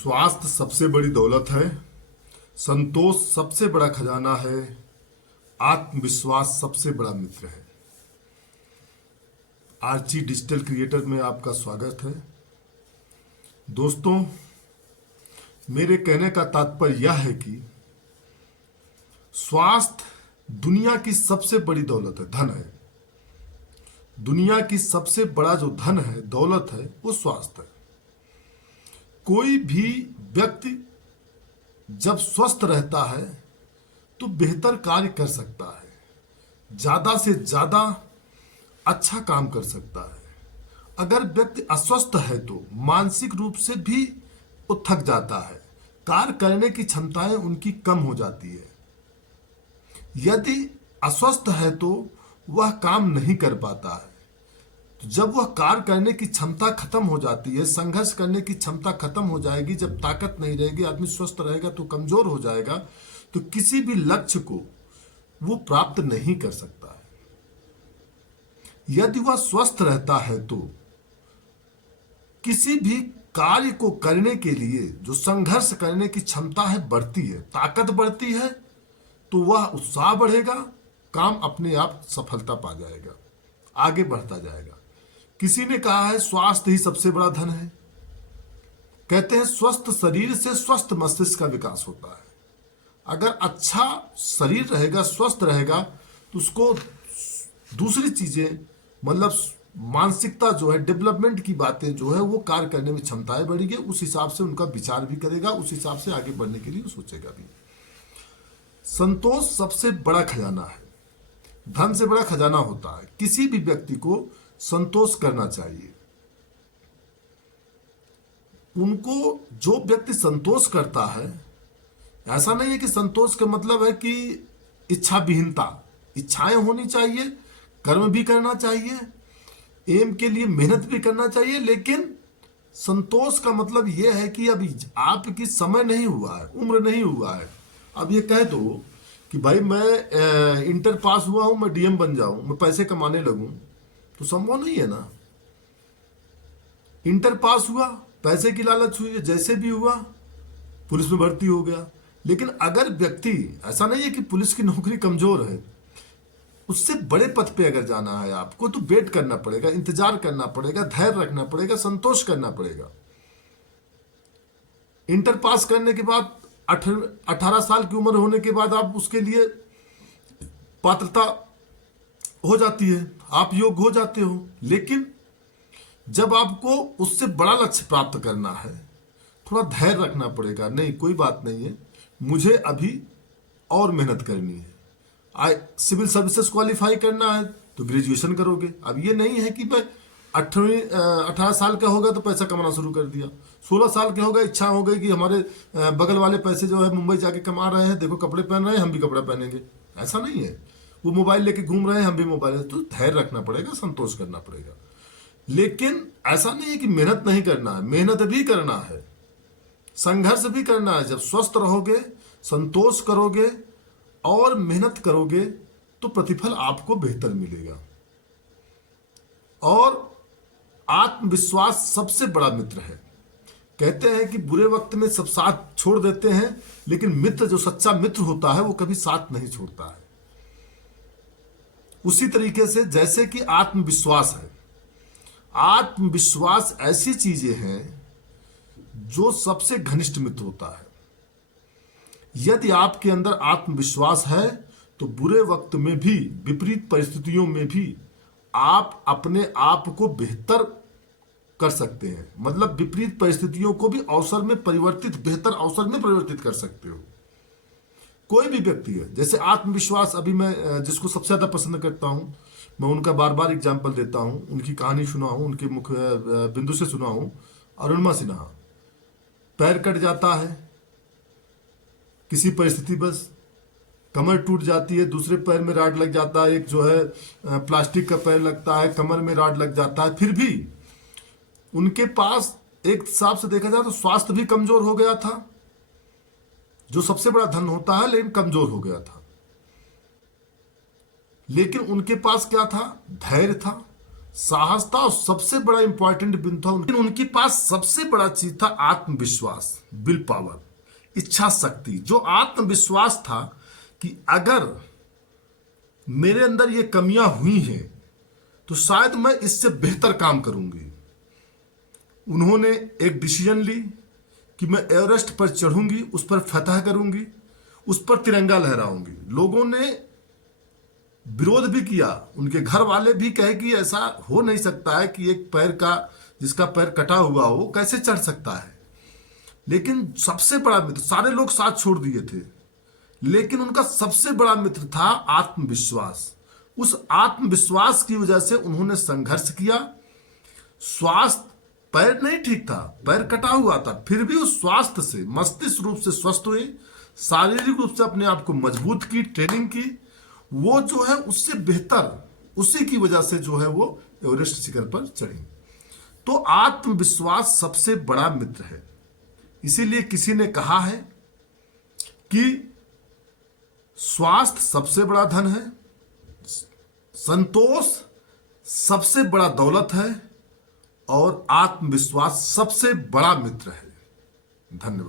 स्वास्थ्य सबसे बड़ी दौलत है। संतोष सबसे बड़ा खजाना है। आत्मविश्वास सबसे बड़ा मित्र है। आर्ची डिजिटल क्रिएटर में आपका स्वागत है। दोस्तों, मेरे कहने का तात्पर्य यह है कि स्वास्थ्य दुनिया की सबसे बड़ी दौलत है, धन है। दुनिया की सबसे बड़ा जो धन है, दौलत है, वो स्वास्थ्य है। कोई भी व्यक्ति जब स्वस्थ रहता है तो बेहतर कार्य कर सकता है, ज्यादा से ज्यादा अच्छा काम कर सकता है। अगर व्यक्ति अस्वस्थ है तो मानसिक रूप से भी वो थक जाता है, कार्य करने की क्षमताएं उनकी कम हो जाती है। यदि अस्वस्थ है तो वह काम नहीं कर पाता है। तो जब वह कार्य करने की क्षमता खत्म हो जाती है, संघर्ष करने की क्षमता खत्म हो जाएगी, जब ताकत नहीं रहेगी, आदमी स्वस्थ रहेगा तो कमजोर हो जाएगा, तो किसी भी लक्ष्य को वो प्राप्त नहीं कर सकता है। यदि वह स्वस्थ रहता है तो किसी भी कार्य को करने के लिए जो संघर्ष करने की क्षमता है बढ़ती है, ताकत बढ़ती है, तो वह उत्साह बढ़ेगा, काम अपने आप सफलता पा जाएगा, आगे बढ़ता जाएगा। किसी ने कहा है स्वास्थ्य ही सबसे बड़ा धन है। कहते हैं स्वस्थ शरीर से स्वस्थ मस्तिष्क का विकास होता है। अगर अच्छा शरीर रहेगा, स्वस्थ रहेगा, तो उसको दूसरी चीजें, मतलब मानसिकता जो है, डेवलपमेंट की बातें जो है, वो कार्य करने में क्षमताएं बढ़ेगी। उस हिसाब से उनका विचार भी करेगा, उस हिसाब से आगे बढ़ने के लिए सोचेगा भी। संतोष सबसे बड़ा खजाना है। धन से बड़ा खजाना होता है। किसी भी व्यक्ति को संतोष करना चाहिए। उनको जो व्यक्ति संतोष करता है, ऐसा नहीं है कि संतोष का मतलब है कि इच्छा विहीनता। इच्छाएं होनी चाहिए, कर्म भी करना चाहिए, एम के लिए मेहनत भी करना चाहिए, लेकिन संतोष का मतलब यह है कि अभी आपकी समय नहीं हुआ है, उम्र नहीं हुआ है। अब ये कह दो कि भाई मैं इंटर पास हुआ हूं, मैं डीएम बन जाऊं, मैं पैसे कमाने लगूं, तो संभव नहीं है ना। इंटर पास हुआ, पैसे की लालच हुई, जैसे भी हुआ पुलिस में भर्ती हो गया। लेकिन अगर व्यक्ति, ऐसा नहीं है कि पुलिस की नौकरी कमजोर है, उससे बड़े पद पे अगर जाना है आपको, तो वेट करना पड़ेगा, इंतजार करना पड़ेगा, धैर्य रखना पड़ेगा, संतोष करना पड़ेगा। इंटर पास करने के बाद 18 साल की उम्र होने के बाद आप उसके लिए पात्रता हो जाती है, आप योग्य हो जाते हो। लेकिन जब आपको उससे बड़ा लक्ष्य प्राप्त करना है, थोड़ा धैर्य रखना पड़ेगा। नहीं, कोई बात नहीं है, मुझे अभी और मेहनत करनी है। सिविल सर्विसेज क्वालिफाई करना है तो ग्रेजुएशन करोगे। अब ये नहीं है कि भाई 18 साल का होगा तो पैसा कमाना शुरू कर दिया, 16 साल के हो गए, इच्छा हो गई कि हमारे बगल वाले पैसे जो है मुंबई जाके कमा रहे हैं, देखो कपड़े पहन रहे हैं, हम भी कपड़ा पहनेंगे। ऐसा नहीं है। वो मोबाइल लेके घूम रहे हैं, हम भी मोबाइल। तो धैर्य रखना पड़ेगा, संतोष करना पड़ेगा। लेकिन ऐसा नहीं है कि मेहनत नहीं करना है, मेहनत भी करना है, संघर्ष भी करना है। जब स्वस्थ रहोगे, संतोष करोगे और मेहनत करोगे तो प्रतिफल आपको बेहतर मिलेगा। और आत्मविश्वास सबसे बड़ा मित्र है। कहते हैं कि बुरे वक्त में सब साथ छोड़ देते हैं, लेकिन मित्र, जो सच्चा मित्र होता है, वो कभी साथ नहीं छोड़ता है। उसी तरीके से जैसे कि आत्मविश्वास है, आत्मविश्वास ऐसी चीजें हैं जो सबसे घनिष्ठ मित्र होता है। यदि आपके अंदर आत्मविश्वास है तो बुरे वक्त में भी, विपरीत परिस्थितियों में भी आप अपने आप को बेहतर कर सकते हैं। मतलब विपरीत परिस्थितियों को भी अवसर में परिवर्तित, बेहतर अवसर में परिवर्तित कर सकते हो। कोई भी व्यक्ति है, जैसे आत्मविश्वास, अभी मैं जिसको सबसे ज्यादा पसंद करता हूं, मैं उनका बार बार एग्जाम्पल देता हूं, उनकी कहानी सुना हूं, उनके मुख बिंदु से सुना हूं। अरुणिमा सिन्हा। पैर कट जाता है किसी परिस्थिति, बस कमर टूट जाती है, दूसरे पैर में राड लग जाता है, एक जो है प्लास्टिक का पैर लगता है, कमर में राड लग जाता है, फिर भी उनके पास एक हिसाब से देखा जाए तो स्वास्थ्य भी कमजोर हो गया था, जो सबसे बड़ा धन होता है, लेकिन कमजोर हो गया था। लेकिन उनके पास क्या था? धैर्य था, साहस था और सबसे बड़ा इंपॉर्टेंट बिंदु था उनके पास सबसे बड़ा चीज था आत्मविश्वास, विल पावर, इच्छा शक्ति। जो आत्मविश्वास था कि अगर मेरे अंदर ये कमियां हुई हैं तो शायद मैं इससे बेहतर काम करूंगी। उन्होंने एक डिसीजन ली कि मैं एवरेस्ट पर चढ़ूंगी, उस पर फतह करूंगी, उस पर तिरंगा लहराऊंगी। लोगों ने विरोध भी किया, उनके घर वाले भी कहे कि ऐसा हो नहीं सकता है कि एक पैर का, जिसका पैर कटा हुआ हो, कैसे चढ़ सकता है। लेकिन सबसे बड़ा मित्र, सारे लोग साथ छोड़ दिए थे, लेकिन उनका सबसे बड़ा मित्र था आत्मविश्वास। उस आत्मविश्वास की वजह से उन्होंने संघर्ष किया। स्वास्थ्य, पैर नहीं ठीक था, पैर कटा हुआ था, फिर भी उस स्वास्थ्य से मस्तिष्क रूप से स्वस्थ हुए, शारीरिक रूप से अपने आप को मजबूत की, ट्रेनिंग की। वो जो है उससे बेहतर, उसी की वजह से जो है वो एवरेस्ट शिखर पर चढ़ी। तो आत्मविश्वास सबसे बड़ा मित्र है। इसीलिए किसी ने कहा है कि स्वास्थ्य सबसे बड़ा धन है, संतोष सबसे बड़ा दौलत है और आत्मविश्वास सबसे बड़ा मित्र है। धन्यवाद।